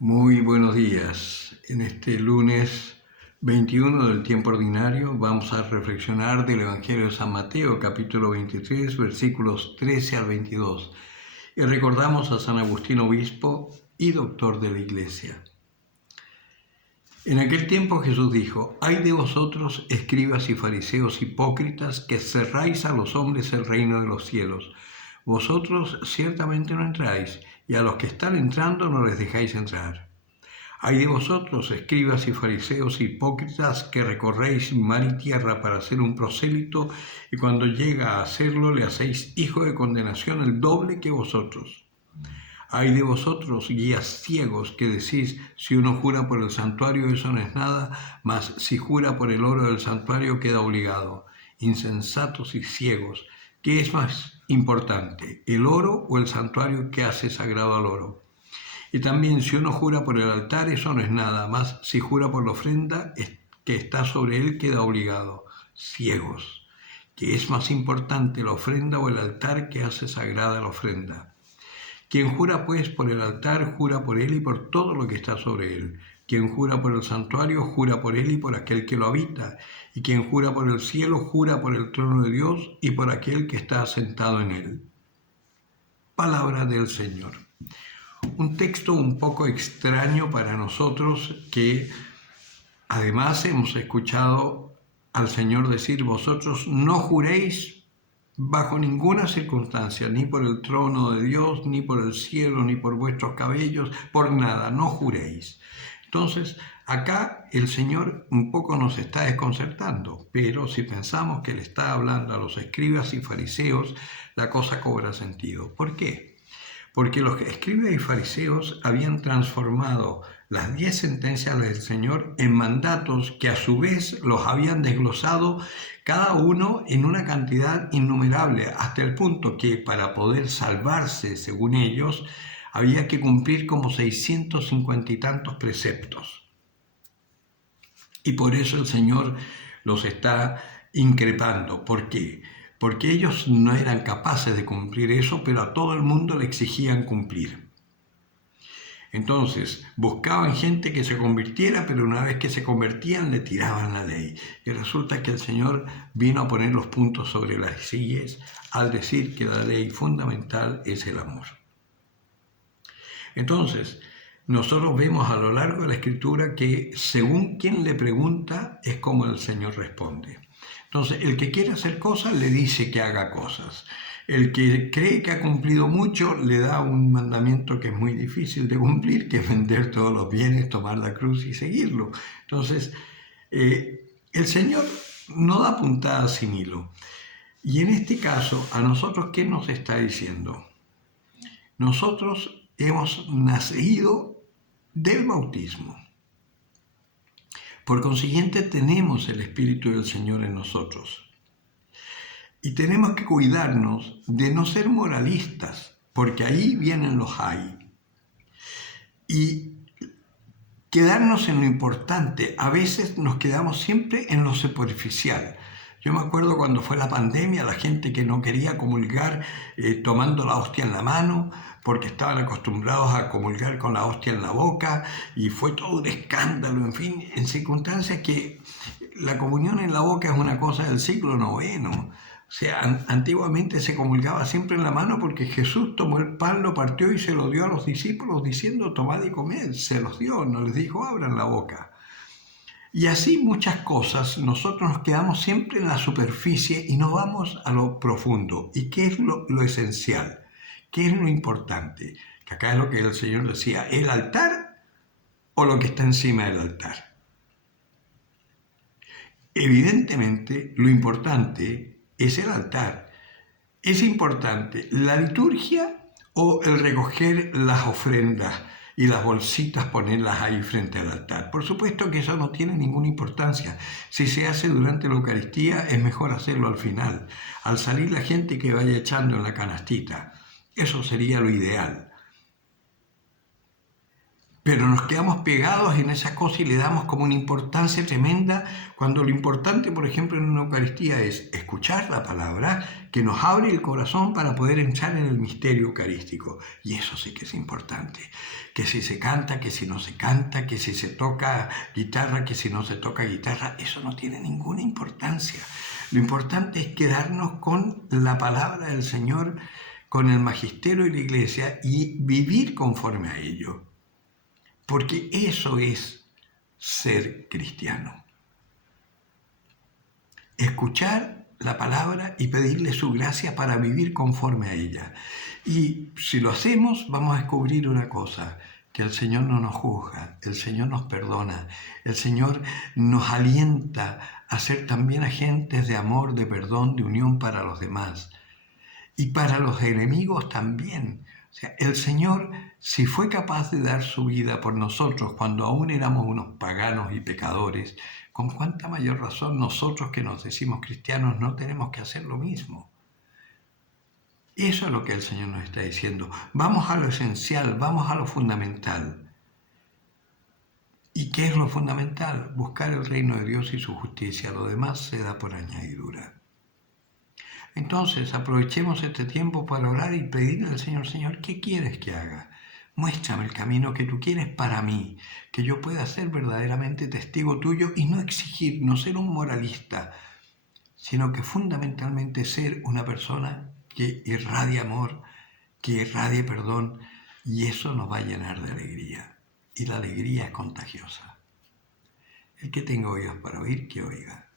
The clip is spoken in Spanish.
Muy buenos días. En este lunes 21 del tiempo ordinario vamos a reflexionar del Evangelio de San Mateo, capítulo 23, versículos 13 al 22. Y recordamos a San Agustín, obispo y doctor de la Iglesia. En aquel tiempo Jesús dijo: «Ay de vosotros, escribas y fariseos hipócritas, que cerráis a los hombres el reino de los cielos. Vosotros ciertamente no entráis, y a los que están entrando no les dejáis entrar. Ay de vosotros, escribas y fariseos hipócritas, que recorréis mar y tierra para hacer un prosélito, y cuando llega a hacerlo le hacéis hijo de condenación el doble que vosotros. Ay de vosotros, guías ciegos, que decís: si uno jura por el santuario, eso no es nada, mas si jura por el oro del santuario, queda obligado. Insensatos y ciegos, ¿qué es más importante, el oro o el santuario que hace sagrado al oro? Y también, si uno jura por el altar, eso no es nada, mas si jura por la ofrenda que está sobre él, queda obligado. Ciegos, ¿qué es más importante, la ofrenda o el altar que hace sagrada la ofrenda? Quien jura pues por el altar, jura por él y por todo lo que está sobre él. Quien jura por el santuario, jura por él y por aquel que lo habita. Y quien jura por el cielo, jura por el trono de Dios y por aquel que está sentado en él». Palabra del Señor. Un texto un poco extraño para nosotros, que además hemos escuchado al Señor decir: «Vosotros no juréis bajo ninguna circunstancia, ni por el trono de Dios, ni por el cielo, ni por vuestros cabellos, por nada, no juréis». Entonces, acá el Señor un poco nos está desconcertando, pero si pensamos que le está hablando a los escribas y fariseos, la cosa cobra sentido. ¿Por qué? Porque los escribas y fariseos habían transformado las 10 sentencias del Señor en mandatos que a su vez los habían desglosado cada uno en una cantidad innumerable, hasta el punto que para poder salvarse, según ellos, había que cumplir como 650 y tantos preceptos. Y por eso el Señor los está increpando. ¿Por qué? Porque ellos no eran capaces de cumplir eso, pero a todo el mundo le exigían cumplir. Entonces, buscaban gente que se convirtiera, pero una vez que se convertían le tiraban la ley. Y resulta que el Señor vino a poner los puntos sobre las sillas al decir que la ley fundamental es el amor. Entonces, nosotros vemos a lo largo de la Escritura que según quien le pregunta es como el Señor responde. Entonces, el que quiere hacer cosas le dice que haga cosas. El que cree que ha cumplido mucho le da un mandamiento que es muy difícil de cumplir, que es vender todos los bienes, tomar la cruz y seguirlo. Entonces, el Señor no da puntada sin hilo. Y en este caso, a nosotros, ¿qué nos está diciendo? Nosotros hemos nacido del bautismo. Por consiguiente, tenemos el Espíritu del Señor en nosotros. Y tenemos que cuidarnos de no ser moralistas, porque ahí vienen los hay. Y quedarnos en lo importante. A veces nos quedamos siempre en lo superficial. Yo me acuerdo cuando fue la pandemia, la gente que no quería comulgar tomando la hostia en la mano, porque estaban acostumbrados a comulgar con la hostia en la boca, y fue todo un escándalo, en fin, en circunstancias que la comunión en la boca es una cosa del siglo IX. O sea, antiguamente se comulgaba siempre en la mano, porque Jesús tomó el pan, lo partió y se lo dio a los discípulos diciendo: «Tomad y comed». Se los dio, no les dijo: «Abran la boca». Y así muchas cosas, nosotros nos quedamos siempre en la superficie y no vamos a lo profundo. ¿Y qué es lo esencial? ¿Qué es lo importante? Que acá es lo que el Señor decía: ¿el altar o lo que está encima del altar? Evidentemente, lo importante es el altar. ¿Es importante la liturgia o el recoger las ofrendas y las bolsitas, ponerlas ahí frente al altar? Por supuesto que eso no tiene ninguna importancia. Si se hace durante la Eucaristía, es mejor hacerlo al final. Al salir, la gente que vaya echando en la canastita. Eso sería lo ideal. pero nos quedamos pegados en esa cosa y le damos como una importancia tremenda, cuando lo importante, por ejemplo, en una Eucaristía es escuchar la palabra que nos abre el corazón para poder entrar en el misterio eucarístico. Y eso sí que es importante. Que si se canta, que si no se canta, que si se toca guitarra, que si no se toca guitarra, eso no tiene ninguna importancia. Lo importante es quedarnos con la palabra del Señor, con el magisterio de la Iglesia y vivir conforme a ello. Porque eso es ser cristiano. Escuchar la palabra y pedirle su gracia para vivir conforme a ella. Y si lo hacemos, vamos a descubrir una cosa, que el Señor no nos juzga, el Señor nos perdona, el Señor nos alienta a ser también agentes de amor, de perdón, de unión para los demás. Y para los enemigos también. O sea, el Señor, si fue capaz de dar su vida por nosotros cuando aún éramos unos paganos y pecadores, con cuánta mayor razón nosotros que nos decimos cristianos no tenemos que hacer lo mismo. Eso es lo que el Señor nos está diciendo. Vamos a lo esencial, vamos a lo fundamental. ¿Y qué es lo fundamental? Buscar el reino de Dios y su justicia. Lo demás se da por añadidura. Entonces, aprovechemos este tiempo para orar y pedirle al Señor, Señor, ¿qué quieres que haga? Muéstrame el camino que tú quieres para mí, que yo pueda ser verdaderamente testigo tuyo y no exigir, no ser un moralista, sino que fundamentalmente ser una persona que irradie amor, que irradie perdón, y eso nos va a llenar de alegría. Y la alegría es contagiosa. El que tenga oídos para oír, que oiga.